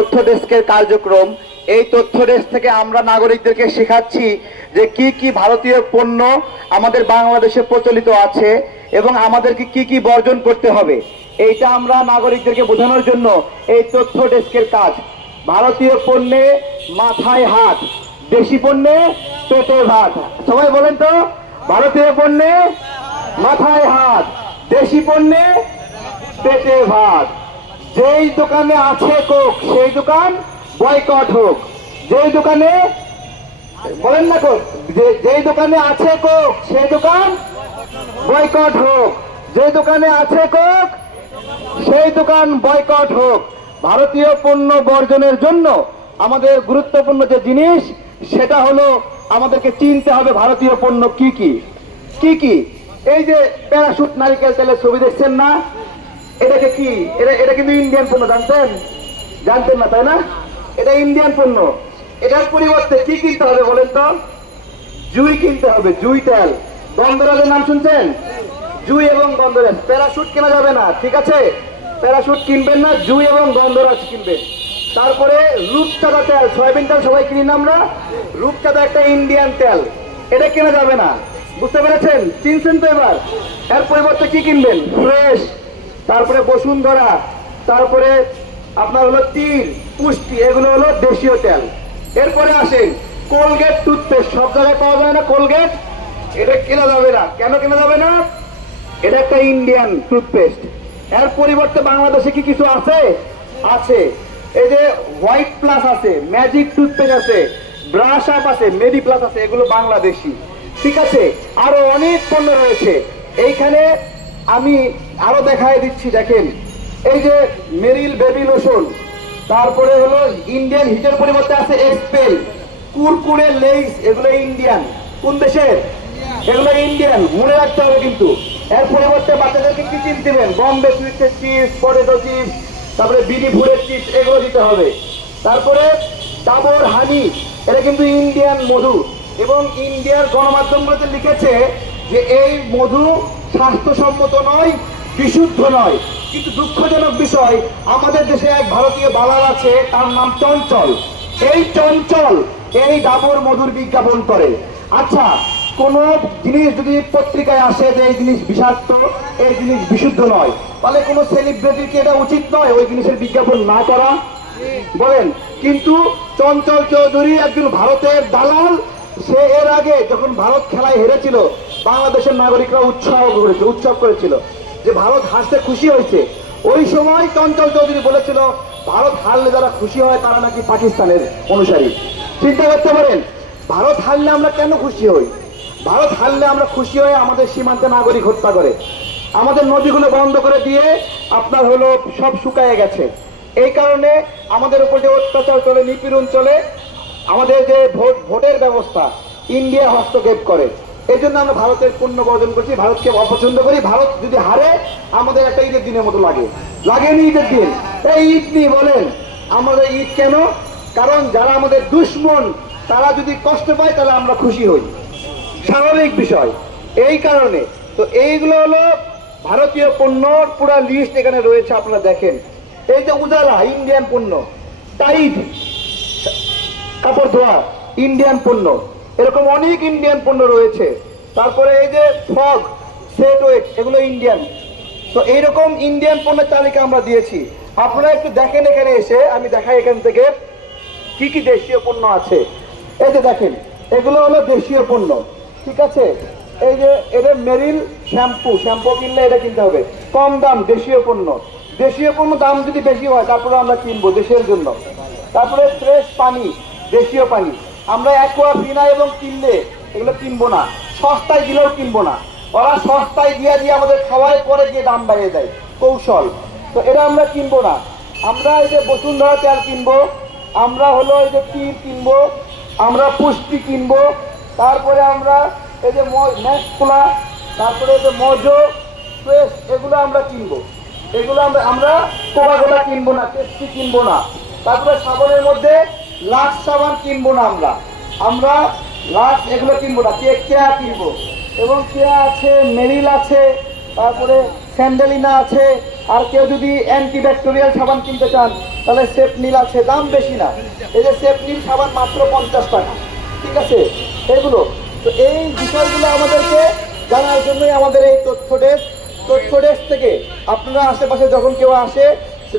তথ্য ডেস্কের কার্যক্রম। এই তথ্য ডেস্ক থেকে আমরা নাগরিকদেরকে শেখাচ্ছি যে কি কি ভারতীয় পণ্য আমাদের বাংলাদেশে প্রচলিত আছে এবং আমাদেরকে কি কি বর্জন করতে হবে। এইটা আমরা নাগরিকদেরকে বোঝানোর জন্য এই তথ্য ডেস্কের কাজ। ভারতীয় পণ্যে মাথায় হাত, দেশি পণ্যে পেটে ভাত। সবাই বলেন তো, ভারতীয় পণ্যে মাথায় হাত, দেশি পণ্যে পেটে ভাত। যেই দোকানে আছে কোক সেই দোকান বয়কট হোক। যেই দোকানে বলেন না কোক, যেই দোকানে আছে কোক সেই দোকান বয়কট হোক। যে দোকানে আছে কোক সেই দোকান বয়কট হোক। ভারতীয় পণ্য বর্জনের জন্য আমাদের গুরুত্বপূর্ণ যে জিনিস সেটা হলো আমাদেরকে চিনতে হবে ভারতীয় পণ্য কি কি কি কি। এই যে প্যারাশুট নারিকেল তেলের ছবি দেখছেন না, এটাকে কি, এটা কিন্তু ইন্ডিয়ান পণ্য। জানতেন না তাই না? এটা ইন্ডিয়ান পণ্য। এটার পরিবর্তে কি কিনতে হবে বলেন তো? জুই কিনতে হবে, জুই তেল। গন্ধরাজের নাম শুনছেন? জুই এবং গন্ধরাজ। প্যারাশুট কেনা যাবে না, ঠিক আছে? প্যারাশুট কিনবেন না, জুই এবং গন্ধরাজ কিনবেন। তারপরে রূপচাঁদা তেল, সয়াবিন তেল সবাই কিনি না আমরা। রূপচাঁদা একটা ইন্ডিয়ান তেল, এটা কেনা যাবে না। বুঝতে পেরেছেন? চিনছেন তো এবার? এর পরিবর্তে কি কিনবেন? ফ্রেশ, তারপরে বসুন্ধরা, তারপরে আপনার হলো তীর, পুষ্টি, এগুলো হলো দেশীয় তেল। এরপরে আসেন কোলগেট টুথপেস্ট। সব জায়গায় পাওয়া যায় না কোলগেট, এটা কেনা যাবে না। কেন কেনা যাবে না? এটা একটা ইন্ডিয়ান টুথপেস্ট। এর পরিবর্তে বাংলাদেশে কি কিছু আছে? আছে। এই যে হোয়াইট প্লাস আছে, ম্যাজিক টুথপেস্ট আছে, ব্রাশ আপ আছে, মেডি প্লাস আছে, এগুলো বাংলাদেশি, ঠিক আছে? আরো অনেক পণ্য রয়েছে এইখানে, আমি আরো দেখাই দিচ্ছি। দেখেন এই যে মেরিল বেবি লোশন, তারপরে হলো ইন্ডিয়ান হিটের পরিবর্তে আছে এক্সপেল, কুরকুরে, লেইস, এগুলো ইন্ডিয়ান। কোন দেশের? এগুলো ইন্ডিয়ান, মনে রাখতে হবে কিন্তু। এর পরিবর্তে বাচ্চাদেরকে কি চিপস দিবেন? বম্বে সুইটসের চিপস, পটেটো চিপস, তারপরে বিডি ফুডের চিপস, এগুলো দিতে হবে। তারপরে ডাবর হানি, এটা কিন্তু ইন্ডিয়ান মধু, এবং ইন্ডিয়ার গণমাধ্যমগুলোতে লিখেছে যে এই মধু স্বাস্থ্যসম্মত নয়, বিশুদ্ধ নয়। কিন্তু দুঃখজনক বিষয়, আমাদের দেশে এক ভারতীয় দালাল আছে, তার নাম চঞ্চল। এই চঞ্চল এই ডাবর মধুর বিজ্ঞাপন করে। আচ্ছা, কোন জিনিস যদি পত্রিকায় আসে যে এই জিনিস বিষাক্ত, এই জিনিস বিশুদ্ধ নয়, তাহলে কোন সেলিব্রিটিকে এটা উচিত নয় ওই জিনিসের বিজ্ঞাপন না করা? বলেন। কিন্তু চঞ্চল চৌধুরী একজন ভারতের দালাল। সে এর আগে যখন ভারত খেলায় হেরেছিল, বাংলাদেশের নাগরিকরা উৎসব করেছিল যে ভারত হারতে খুশি হয়েছে। ওই সময় চঞ্চল চৌধুরী বলেছিল ভারত হারলে যারা খুশি হয় তারা নাকি পাকিস্তানের অনুসারী। চিন্তা করতে পারেন, ভারত হারলে আমরা কেন খুশি হই? ভারত হারলে আমরা খুশি হয়ে আমাদের সীমান্তে নাগরিক হত্যা করে, আমাদের নদীগুলো বন্ধ করে দিয়ে আপনার হলো সব শুকায় গেছে। এই কারণে আমাদের উপর যে অত্যাচার চলে, নিপীড়ন চলে, আমাদের যে ভোটের ব্যবস্থা ইন্ডিয়া হস্তক্ষেপ করে। এই জন্য আমরা ভারতের পণ্য বর্জন করছি, ভারতকে অপছন্দ করি। ভারত যদি হারে আমাদের একটা ঈদের দিনের মতো লাগেনি? ঈদের দিন এই ঈদ নিয়ে বলেন আমাদের ঈদ কেন? কারণ যারা আমাদের দুশ্মন তারা যদি কষ্ট পায় তাহলে আমরা খুশি হই, স্বাভাবিক বিষয়। এই কারণে তো এইগুলো হলো ভারতীয় পণ্যর পুরো লিস্ট এখানে রয়েছে, আপনারা দেখেন। এই যে উজালা, ইন্ডিয়ান পণ্য। টাইড কাপড় ধোয়া, ইন্ডিয়ান পণ্য। এরকম অনেক ইন্ডিয়ান পণ্য রয়েছে। তারপরে এই যে ফগ, সেট ওয়েট, এগুলো ইন্ডিয়ান। তো এইরকম ইন্ডিয়ান পণ্যের তালিকা আমরা দিয়েছি, আপনারা একটু দেখেন। এখানে এসে আমি দেখাই এখান থেকে কি কি দেশীয় পণ্য আছে। এই যে দেখেন, এগুলো হলো দেশীয় পণ্য, ঠিক আছে? এই যে এটা মেরিল শ্যাম্পু কিনলে এটা কিনতে হবে, কম দাম, দেশীয় পণ্য। দেশীয় পণ্য দাম যদি বেশি হয় তারপরে আমরা কিনবো দেশের জন্য। তারপরে ফ্রেশ পানি, দেশীয় পানি। আমরা অ্যাকোয়াভিনা এবং কিনলে এগুলো কিনবো না, সস্তায় দিলেও কিনবো না। ওরা সস্তায় দিয়ে আমাদের খাওয়ায় পরে গিয়ে দাম বাড়িয়ে দেয়, কৌশল। তো এটা আমরা কিনবো না। আমরা এই যে বসুন্ধরা তেল কিনবো, আমরা হলো এই যে তীর কিনবো, আমরা পুষ্টি কিনবো, তারপরে আমরা এই যে ম্যাক্সকোলা, তারপরে এই যে মজো, ফ্রেশ, এগুলো আমরা কিনবো। এগুলো আমরা কোকাকোলা কিনবো না, পেপসি কিনবো না। তারপরে সাবানের মধ্যে লাক্স সাবান কিনবো না, আমরা লাক্স এগুলো কিনবো না। কেয়া কিনবো, এবং কেয়া আছে, মেরিল আছে, তারপরে স্যান্ডেলিনা আছে। আর কেউ যদি অ্যান্টিব্যাকটেরিয়াল সাবান কিনতে চান তাহলে সেফ নীল আছে, দাম বেশি না। এই যে সেফ নীল সাবান মাত্র 50 টাকা, ঠিক আছে? এগুলো তো এই বিষয়গুলো আমাদেরকে জানার জন্যই আমাদের এই তথ্য ডেস্ক থেকে আপনারা আশেপাশে যখন কেউ আসে,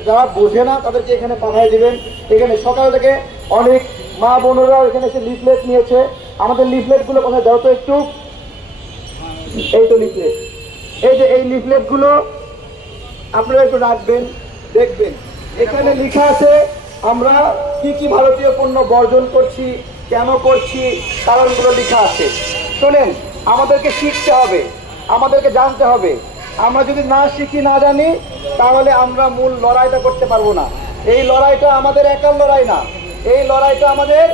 যারা বোঝে না তাদেরকে এখানে পাঠিয়ে দিবেন। এখানে সকাল থেকে অনেক মা বোনেরা এখানে এসে লিফলেট নিয়েছে। আমাদের লিফলেটগুলো কোথায় দাও তো একটু, এই তো লিফলেট, এই যে এই লিফলেটগুলো আপনারা একটু রাখবেন, দেখবেন এখানে লেখা আছে আমরা কি কি ভারতীয় পণ্য বর্জন করছি, কেন করছি, কারণগুলো লেখা আছে। শোনেন, আমাদেরকে শিখতে হবে, আমাদেরকে জানতে হবে। আমরা যদি না শিখি, না জানি, তাহলে আমরা মূল লড়াইটা করতে পারবো না। এই লড়াইটা আমাদের একার লড়াই না, এই লড়াইটা আমাদের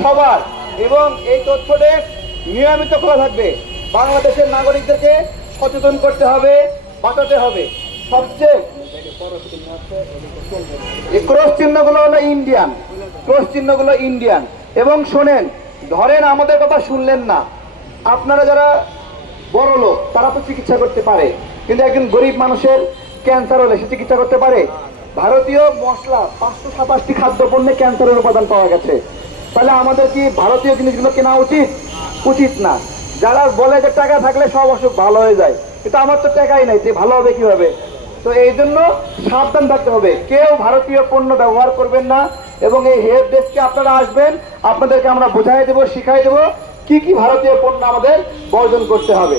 সবার। এবং এই তথ্য ডেস্ক নিয়মিত খোলা থাকবে। বাংলাদেশের নাগরিকদেরকে সচেতন করতে হবে, বাঁচাতে হবে। সবচেয়ে এই ক্রস চিহ্নগুলো হলো ইন্ডিয়ান, ক্রস চিহ্নগুলো ইন্ডিয়ান। এবং শোনেন, ধরেন আমাদের কথা শুনলেন না, আপনারা যারা বড় লোক তারা তো চিকিৎসা করতে পারে, কিন্তু একজন গরিব মানুষের ক্যান্সার হলে সে চিকিৎসা করতে পারে? ভারতীয় মশলা 527টি খাদ্যপণ্যে ক্যান্সারের উপাদান পাওয়া গেছে। তাহলে আমাদের কি ভারতীয় জিনিসগুলো কেনা উচিত? উচিত না। যারা বলে যে টাকা থাকলে সব অসুখ ভালো হয়ে যায়, কিন্তু আমার তো টাকাই নাই, যে ভালো হবে কিভাবে? তো এই জন্য সাবধান থাকতে হবে, কেউ ভারতীয় পণ্য ব্যবহার করবেন না। এবং এই হেল্প ডেস্কে আপনারা আসবেন, আপনাদেরকে আমরা বোঝাই দেবো, শিখাই দেবো কি কি ভারতীয় পণ্য আমাদের বর্জন করতে হবে।